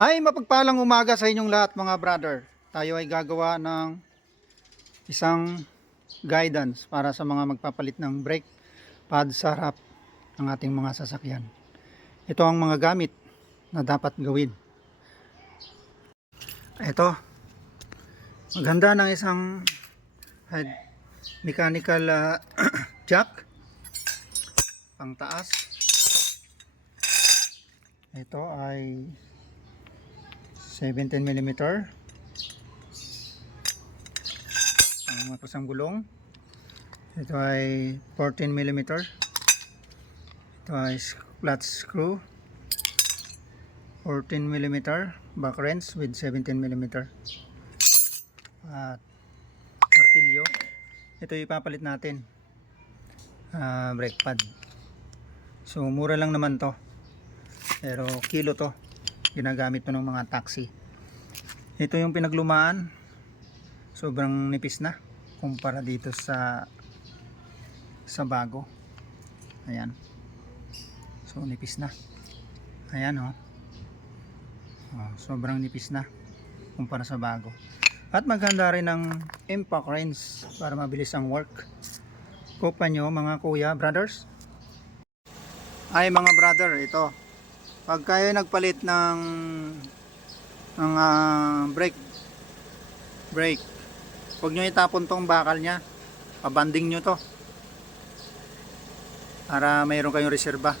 Ay, mapagpalang umaga sa inyong lahat mga brother. Tayo ay gagawa ng isang guidance para sa mga magpapalit ng brake pad sa harap ng ating mga sasakyan. Ito ang mga gamit na dapat gawin. Ito, maganda ng isang head mechanical jack pang taas. Ito ay 17mm ang mapasang gulong. Ito ay 14mm. Ito ay flat screw 14mm back wrench with 17mm at martilyo. Ito ipapalit natin brake pad. So mura lang naman to, pero kilo to, ginagamit to ng mga taxi. Ito yung pinaglumaan, sobrang nipis na kumpara dito sa bago. Ayan, so nipis na. Ayan sobrang nipis na kumpara sa bago. At maganda rin ang impact wrench para mabilis ang work. Kupa nyo mga kuya, brothers. Ay mga brother, ito pag kayo nagpalit ng brake, huwag nyo itapon tong bakal nya, pabanding nyo to para mayroon kayong reserba.